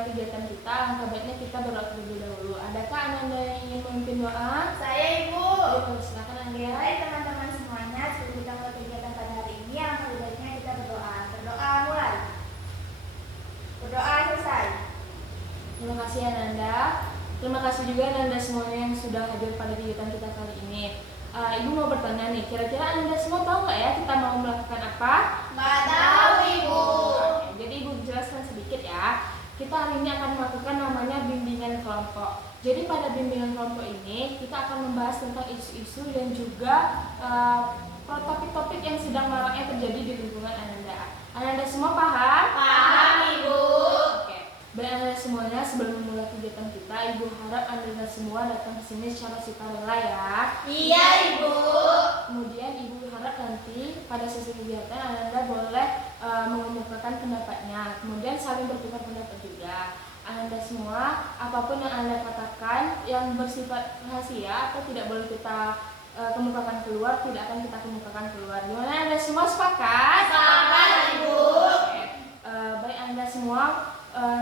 memulai kegiatan kita, langkah baiknya kita berdoa terlebih dahulu. Adakah Ananda yang ingin memimpin doa? Saya, Ibu. Silakan Anda. Baik teman-teman semuanya, sebelum kita mulai kegiatan pada hari ini, langkah baiknya kita berdoa. Berdoa mulai. Berdoa selesai. Terima kasih Ananda. Terima kasih juga Ananda semuanya yang sudah hadir pada kegiatan kita kali ini. Ibu mau bertanya nih, kira-kira Anda semua tahu nggak ya kita mau melakukan apa? Nggak tahu, Ibu. Oke, jadi Ibu jelaskan sedikit ya. Kita hari ini akan melakukan namanya bimbingan kelompok. Jadi pada bimbingan kelompok ini kita akan membahas tentang isu-isu dan juga topik-topik yang sedang maraknya terjadi di lingkungan Ananda. Ananda semua paham? Paham, Ibu. Oke. Baik Ananda semuanya, sebelum memulai kegiatan kita, Ibu harap Ananda semua datang ke sini secara sukarela ya. Iya, Ibu. Kemudian Ibu harap nanti pada sesi kegiatan Ananda boleh mengemukakan pendapatnya. Kemudian saling bertukar pendapat juga. Ananda semua, apapun yang Anda katakan yang bersifat rahasia atau tidak boleh kita kemukakan keluar, tidak akan kita kemukakan keluar. Gimana Anda semua sepakat? Sepakat, Ibu. Oke. Baik Anda semua,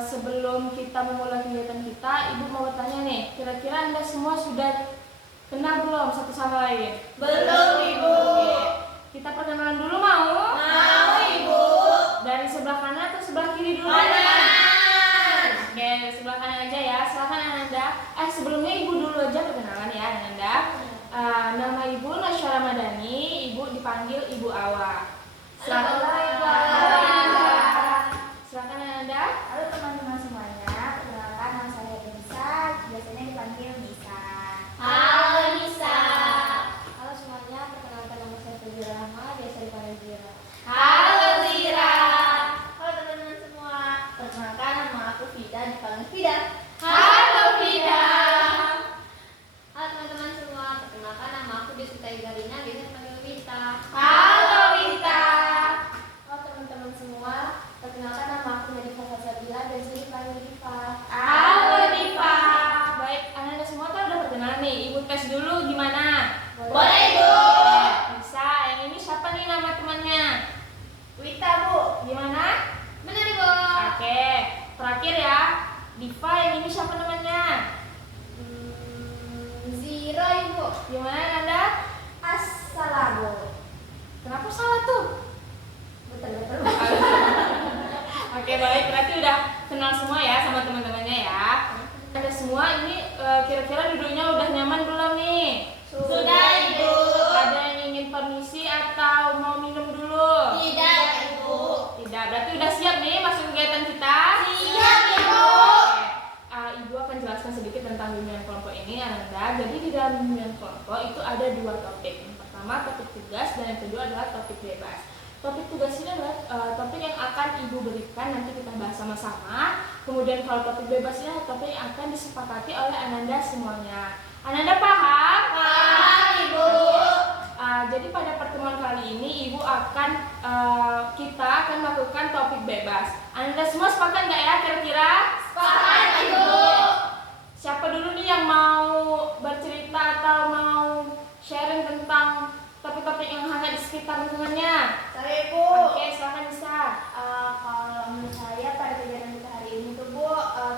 sebelum kita memulai kegiatan kita, Ibu mau bertanya nih, kira-kira Anda semua sudah kenal belum satu sama lain? Belum, Ibu. Oke. Kita perkenalan dulu mau? Mau, Ibu. Dari sebelah kanan atau sebelah kiri dulu? Kanan. Oke, sebelah kanan aja ya. Silakan Ananda. Sebelumnya Ibu dulu aja perkenalan ya Ananda. Nama Ibu Nasya Ramadhani, Ibu dipanggil Ibu Awa. Halo, Ibu Awa. Silakan Ananda. Halo teman-teman semuanya, perkenalkan nama saya Denisa, biasanya dipanggil Nisa. Halo Nisa. Halo semuanya, perkenalkan nama saya Zira Rahma, biasa dipanggil Zira. Halo Zira. Halo teman-teman semua, perkenalkan nama aku Vida, dipanggil Vida. Halo Vida. Halo teman-teman semua, perkenalkan nama aku Deswita Igarina, biasa dipanggil Wita. Halo Wita. Halo teman-teman semua, perkenalkan nama aku Nadifa Fasabila, biasa dipanggil Diva. Halo Diva. Baik, Ananda semua kan udah perkenalan nih. Ibu tes dulu gimana? Boleh Ibu. Bisa. Yang ini siapa nih nama temannya? Wita Bu. Gimana? Benar Ibu. Oke. Terakhir ya. Diva, yang ini siapa namanya? Zira Ibu. Gimana Ananda? Assalamu. Kenapa salah tuh? Betul. Oke, baik. Berarti udah kenal semua ya sama teman-temannya ya. Ada semua ini kira-kira duduknya udah nyaman belum nih? Sudah Ibu. Ada yang ingin permisi atau mau minum dulu? Tidak Ibu. Tidak. Berarti udah siap nih masuk kegiatan kita? Siap Ibu. Oke. Ibu akan jelaskan sedikit tentang bimbingan kelompok ini, Ananda. Jadi di dalam bimbingan kelompok itu ada dua topik. Yang pertama topik tugas dan yang kedua adalah topik bebas. Topik tugas ini adalah topik yang akan Ibu berikan, nanti kita bahas sama-sama. Kemudian kalau topik bebas ini adalah topik yang akan disepakati oleh Ananda semuanya. Ananda paham? Paham Ibu. Jadi pada pertemuan kali ini Ibu akan kita akan melakukan topik bebas. Ananda semua sepakat nggak ya kira-kira? Sepakat Ibu. Siapa dulu nih yang mau bercerita atau mau sharing tentang topik-topik yang hangat di sekitar lingkungannya? Saya Ibu. Oke, silakan bisa. Kalau menurut saya pada kegiatan kita hari ini tuh Bu,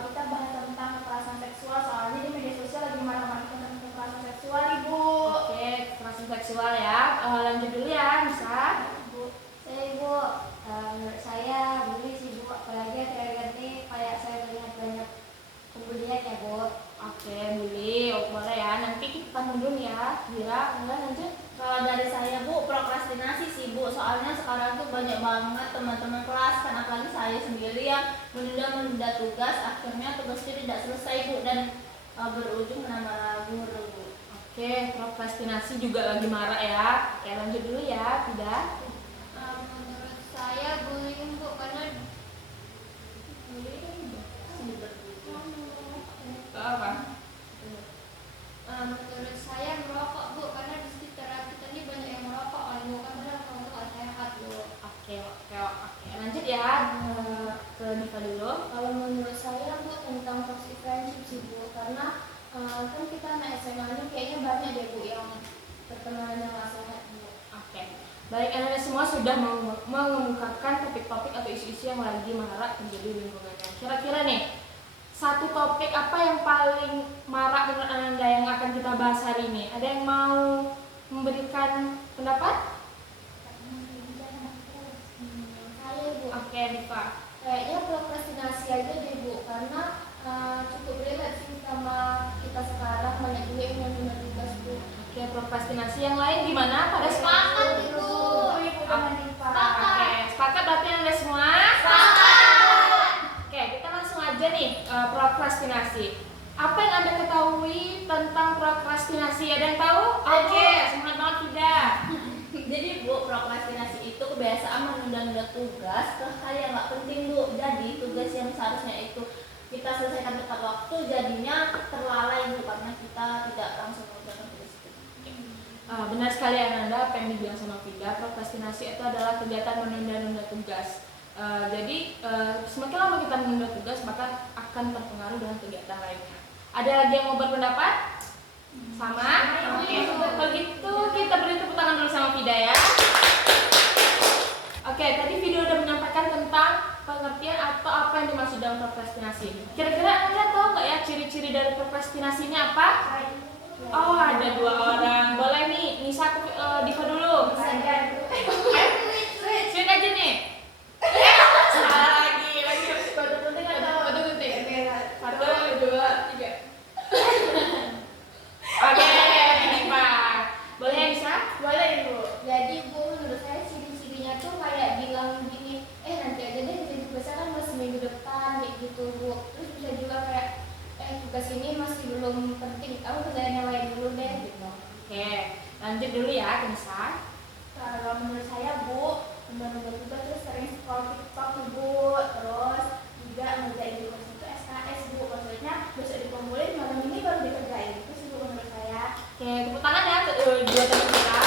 kita bahas tentang kekerasan seksual, soalnya di media sosial lagi marah-marah tentang kekerasan seksual Ibu. Oke, kekerasan seksual ya. Lanjut dulu ya, bisa. Bu, saya Ibu, menurut saya bully sih Bu, apalagi akhir-akhir ini kayak saya melihat banyak pembulian ya Bu. Oke, boleh. Boleh ya. Nanti kita dulu ya. Bila, lanjut. Kalau dari saya Bu, prokrastinasi sih Bu, soalnya sekarang tuh banyak banget teman-teman kelas, kan apalagi saya sendiri yang menunda tugas, akhirnya tugasnya tidak selesai Bu, dan berujung menambah guru Bu. Oke, prokrastinasi juga lagi marak ya. Oke, lanjut dulu ya. Tidak. Menurut saya bullying Bu, karena Apa? menurut saya merokok Bu, karena di sekitar kita ini banyak yang merokok kan Bu, kan padahal kalau itu nggak sehat Bu. Oke. Lanjut ya. Ke Diva dulu. Kalau menurut saya Bu tentang toxic friendship sih Bu, karena kan kita anak SMA ini kayaknya banyak deh Bu yang pertemanannya nggak sehat Bu. Oke. Baik, Anda semua sudah mengemukakan topik-topik atau isu-isu yang lagi marak terjadi di lingkungannya. Kira-kira nih, satu topik apa yang paling marak menurut Ananda yang akan kita bahas hari ini? Ada yang mau memberikan pendapat? Saya Bu, Oke, Diva. kayaknya prokrastinasi aja deh Bu, karena cukup relate sih sama kita sekarang, banyak juga yang menunda tugas Bu. Oke, prokrastinasi. Yang lain gimana? Pada Sepakat, Ibu. Ibu dengan Diva. Oke, sepakat berarti Anda semua? Oke, kita langsung aja nih prokrastinasi. Apa yang Anda ketahui tentang prokrastinasi? Ada yang tahu? Oke, semangat banget tidak? Jadi Bu, prokrastinasi itu kebiasaan menunda-nunda tugas ke hal yang nggak penting Bu. Jadi tugas yang seharusnya itu kita selesaikan tepat waktu jadinya terlalai Bu, karena kita tidak langsung mengerjakan tugas itu. Benar sekali Ananda, apa yang dibilang sama Vida. Prokrastinasi itu adalah kegiatan menunda-nunda tugas. Jadi semakin lama kita menunda tugas maka akan terpengaruh dengan kegiatan lainnya. Ada lagi yang mau berpendapat? Sama? Oke. Kalau gitu kita beri tepuk tangan dulu sama Vida ya. Oke, tadi Vida udah menyampaikan tentang pengertian atau apa yang dimaksud dalam prokrastinasi. Kira-kira Anda tahu nggak ya ciri-ciri dari prokrastinasi ini apa? Oh, ada 2 orang. Boleh nih, Nisa ke Diva dulu. Swing aja nih. Salah lagi. Batu penting atau Batu gunting. 1, 2, 3. Oke, Diva. Boleh ya, Nisa? Boleh Bu. Jadi Bu, menurut saya ciri-cirinya tuh kayak bilang gini, nanti aja deh, jadi tugasnya kan masih minggu depan kayak gitu Bu. Terus bisa juga kayak tugas ini masih belum penting, kamu kerjain yang lain dulu deh gitu. Oke, lanjut dulu ya, Nisa. Kalau menurut saya Bu, menunda tugas terus sering scroll TikTok nih Bu, terus juga ngerjain tugas itu SKS Bu, maksudnya besok dikumpulin malam ini baru dikerjain, itu sih Bu menurut saya. Oke, tepuk tangan ya dua teman kita.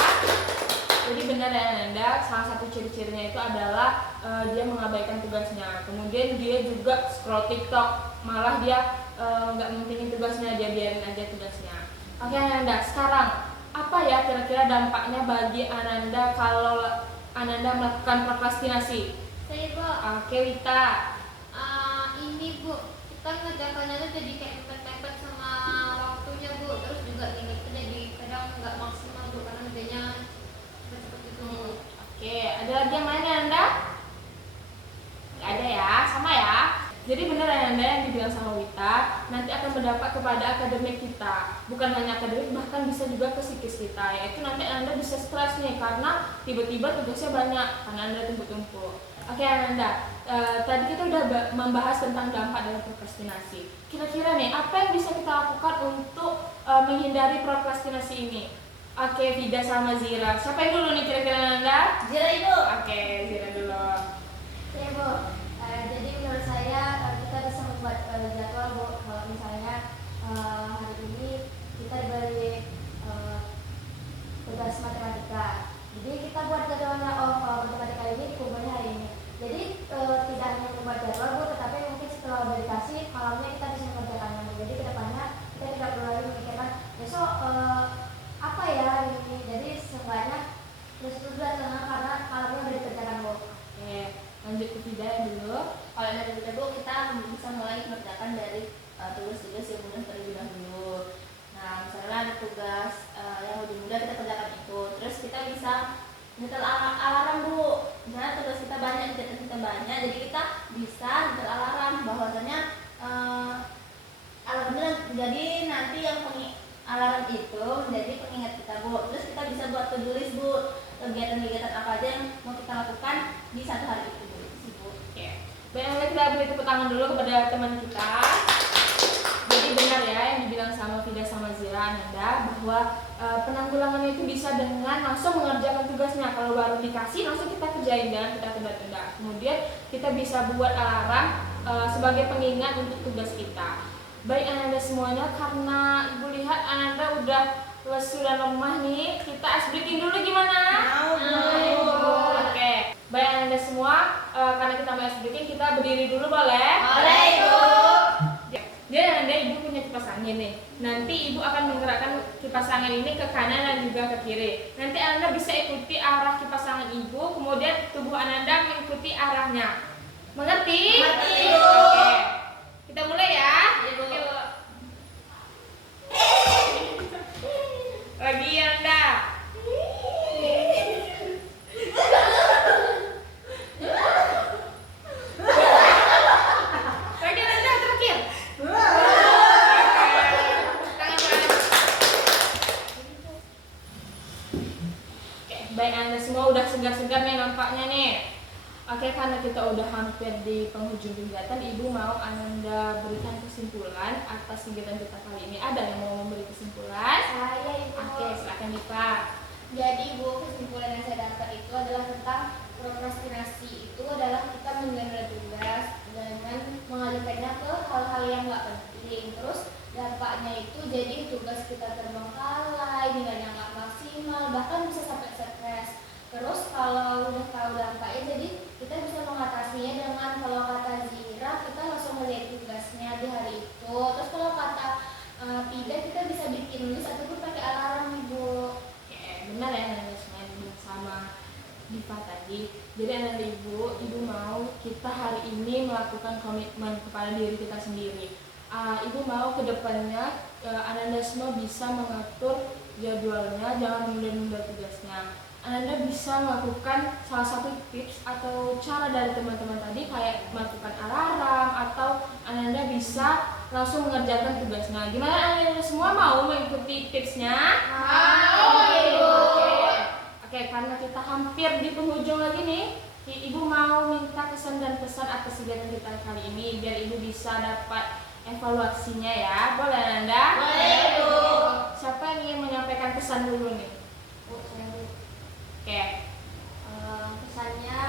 Jadi benar ya Nanda, salah satu ciri-cirinya itu adalah dia mengabaikan tugasnya. Kemudian dia juga scroll TikTok, malah dia nggak mentingin tugasnya, dia biarin aja tugasnya. Oke Ananda, sekarang apa ya kira-kira dampaknya bagi Ananda kalau Ananda melakukan prokrastinasi? Saya Bu, Oke Wita. ini Bu, kita ngerjakannya tuh jadi kayak mepet-mepet sama waktunya Bu, terus juga ini tuh jadi kadang nggak maksimal Bu, karena kerjanya cepet-cepet gitu. Oke, ada lagi yang lain ya Anda? Nggak ada ya, sama ya. Jadi benar Anda yang dibilang sama Wita, nanti akan berdampak kepada akademik kita. Bukan hanya akademik, bahkan bisa juga ke psikis kita. Yaitu nanti Anda bisa stres nih, karena tiba-tiba tugasnya banyak, karena Anda tumpuk-tumpuk. Oke Anda, tadi kita udah membahas tentang dampak dari prokrastinasi. Kira-kira nih, apa yang bisa kita lakukan untuk menghindari prokrastinasi ini? Oke, Vida sama Zira. Siapa yang dulu nih kira-kira Anda? Zira Ibu. Oke, Zira dulu. Ya Bu, jadi menurut saya kita bisa membuat jadwal Bu, kalau misalnya hari ini kita diberi tugas matematika, jadi kita buat jadwalnya, kalau matematika ini dikumpulnya hari ini. Jadi tidak hanya membuat jadwal Bu, tetapi mungkin setelah udah dikasih malamnya kita bisa mengerjakannya Bu. Jadi kedepannya kita tidak perlu lagi memikirkan besok apa ya ini. Jadi seenggaknya terus karena malamnya udah dikerjakan Bu. Oke, lanjut ke Vida dulu. Kalau dari kita Bu, kita bisa mulai mengerjakan dari tugas-tugas yang mudah terlebih dahulu. Nah, misalnya ada tugas yang lebih mudah kita kerjakan itu. Terus kita bisa nyetel alarm Bu. Misalnya tugas kita banyak, kegiatan kita banyak, jadi kita bisa nyetel alarm bahwasanya alarmnya jadi nanti yang alarm itu menjadi pengingat kita Bu. Terus kita bisa buat to-do list Bu, kegiatan-kegiatan apa aja yang mau kita lakukan di satu hari itu Bu. Oke. Baiklah, kita beri tepuk tangan dulu kepada teman kita. Jadi benar ya yang dibilang sama Vida sama Zira Ananda, bahwa penanggulangannya itu bisa dengan langsung mengerjakan tugasnya. Kalau baru dikasih langsung kita kerjain, jangan kita tunda-tunda. Kemudian kita bisa buat alarm sebagai pengingat untuk tugas kita. Baik Ananda semuanya, karena Ibu lihat Ananda udah lesu dan lemah nih, kita ice breaking dulu gimana? Oke. Baik Ananda semua, karena kita mau ice breaking, kita berdiri dulu boleh? Boleh Ibu. Jadi Ananda Ibu punya kipas angin nih. Nanti Ibu akan menggerakkan kipas angin ini ke kanan dan juga ke kiri. Nanti Ananda bisa ikuti arah kipas angin Ibu, kemudian tubuh Ananda mengikuti arahnya. Mengerti? Mengerti, Ibu. Oke. Kita mulai ya. Oke, karena kita udah hampir di penghujung kegiatan, Ibu mau Ananda berikan kesimpulan atas kegiatan kita kali ini. Ada yang mau memberi kesimpulan? Saya Ibu. Oke, silakan Diva. Jadi Bu, kesimpulan yang saya dapat itu adalah tentang prokrastinasi. Itu adalah kita menunda tugas dengan mengalihkannya ke hal-hal yang nggak penting. Terus dampaknya itu jadi tugas kita terbengkalai, nilainya nggak maksimal, bahkan bisa sampai stres. Terus kalau udah tahu dampaknya, jadi kita bisa mengatasinya dengan, kalau kata Zira, kita langsung melihat tugasnya di hari itu. Terus kalau kata tidak, kita bisa bikin list ataupun pakai alarm Ibu. Oke, benar ya Ananda semua sama Diva tadi. Jadi Ananda Ibu mau kita hari ini melakukan komitmen kepada diri kita sendiri. Ibu mau kedepannya Ananda semua bisa mengatur jadwalnya, jangan menunda-nunda tugasnya. Ananda bisa melakukan salah satu tips atau cara dari teman-teman tadi, kayak melakukan alarm, atau Ananda bisa langsung mengerjakan tugasnya. Gimana Ananda semua mau mengikuti tipsnya? Oke, karena kita hampir di penghujung lagi nih, Ibu mau minta kesan dan pesan atas kegiatan kita kali ini biar Ibu bisa dapat evaluasinya ya. Boleh Ananda? Boleh Bu. Siapa yang ingin menyampaikan pesan dulu nih? Bu, saya Bu. Oke. Pesannya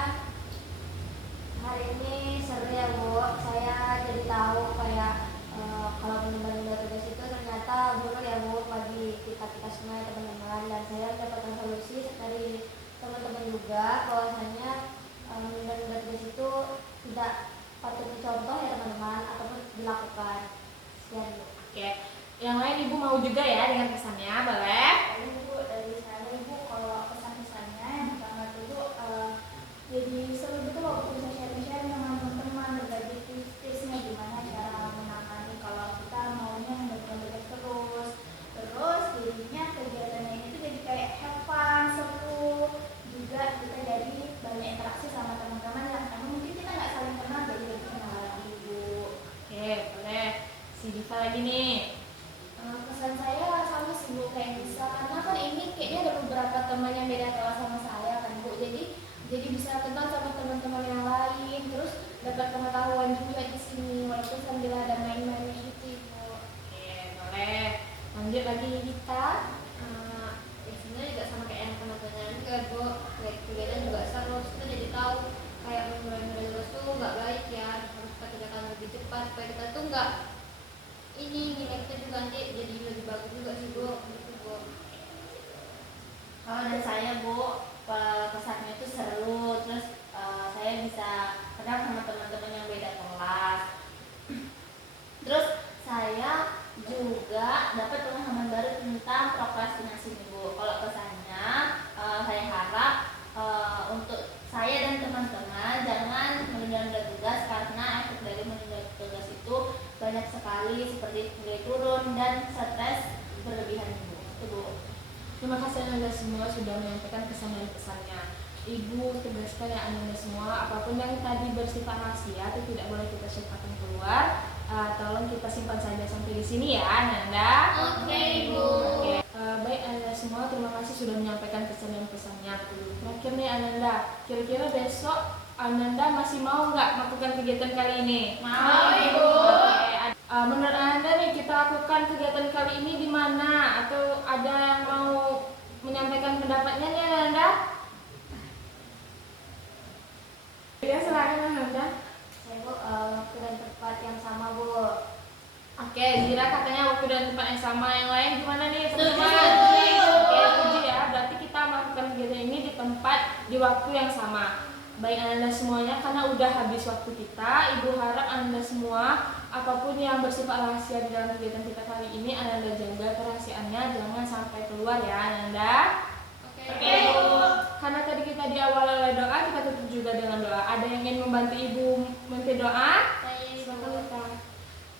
hari ini seru ya Bu. Saya jadi tahu kayak kalau menunda-nunda tugas itu ternyata buruk ya Bu bagi kita semua ya, teman-teman. Dan saya mendapatkan solusi dari teman-teman juga bahwasanya menunda-nunda tugas itu tidak patut dicontoh ya teman-teman, ataupun dilakukan. Sekian Bu. Oke. Yang lain Ibu mau juga ya dengan pesannya, boleh? Ibu, dari saya Ibu, kalau pesan-pesannya yang pertama dulu jadi seru betul waktu bisa share-share dengan teman-teman, berbagi tips-tipsnya gimana cara menangani kalau kita maunya mendapat terus. Terus jadinya kegiatannya ini tuh jadi kayak have fun, seru, juga kita jadi banyak interaksi sama teman-teman yang emang mungkin kita nggak saling kenal, jadi lebih kenal lagi Bu. Oke, boleh. Si Diva lagi nih. Pesan saya sama sih Bu, kayak bisa, karena kan ini kayaknya ada beberapa teman yang beda kelas sama saya kan Bu, jadi bisa kenal sama teman-teman yang lain, terus dapat pengetahuan juga di sini walaupun sambil ada main-main gitu Bu. Oke, boleh. Lanjut lagi kita. Isinya juga sama kayak yang teman-teman juga Bu, kayak kegiatan juga seru, terus kita jadi tahu kayak mengurangi tugas tuh nggak baik ya, harus kita kerjakan lebih cepat supaya kita tuh nggak ini nilai kita juga nanti jadi lebih bagus juga sih Bu, gitu Bu. Kalau dari saya Bu, kesannya itu seru, terus saya bisa kenal sama teman-teman yang beda kelas. Terus saya juga dapat pengalaman baru tentang prokrastinasi nih Bu. Kalau kesannya saya harap untuk saya dan teman-teman jangan menunda-nunda tugas, karena efek dari menunda tugas itu banyak sekali, seperti nilai turun dan stres berlebihan Bu. Itu Bu. Terima kasih Ananda semua sudah menyampaikan pesan dan pesannya. Ibu tegaskan ya Ananda semua, apapun yang tadi bersifat rahasia itu tidak boleh kita ceritakan keluar. Tolong kita simpan saja sampai di sini ya Ananda. Oke, Bu. Oke. Baik Ananda semua, terima kasih sudah menyampaikan pesan dan pesannya. Terakhir nih Ananda, kira-kira besok Ananda masih mau nggak melakukan kegiatan kali ini? Mau, Ibu. Oke. Menurut Anda nih, kita lakukan kegiatan kali ini di mana? Atau ada yang mau menyampaikan pendapatnya nih Anda? Ya, silakan Anda. Saya Bu, waktu dan tempat yang sama Bu. Oke, Zira katanya waktu dan tempat yang sama. Yang lain gimana nih teman-teman? Setuju. Oke, setuju ya. Berarti kita melakukan kegiatan ini di tempat, di waktu yang sama. Baik Anda semuanya, karena udah habis waktu kita, Ibu harap Anda semua apapun yang bersifat rahasia di dalam kegiatan kita kali ini, Anda jaga kerahasiaannya, jangan sampai keluar ya Anda. Oke, Bu. Karena tadi kita diawali oleh doa, kita tutup juga dengan doa. Ada yang ingin membantu Ibu memberi doa? Saya Silakan Lita.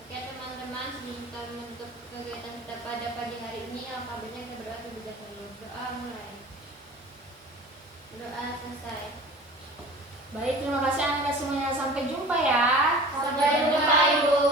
Oke teman-teman, sebelum kita menutup kegiatan kita pada pagi hari ini, alangkah baiknya kita berdoa terlebih dahulu. Doa mulai. Doa selesai. Baik, terima kasih Anda semuanya. Sampai jumpa ya. Sampai jumpa Ibu.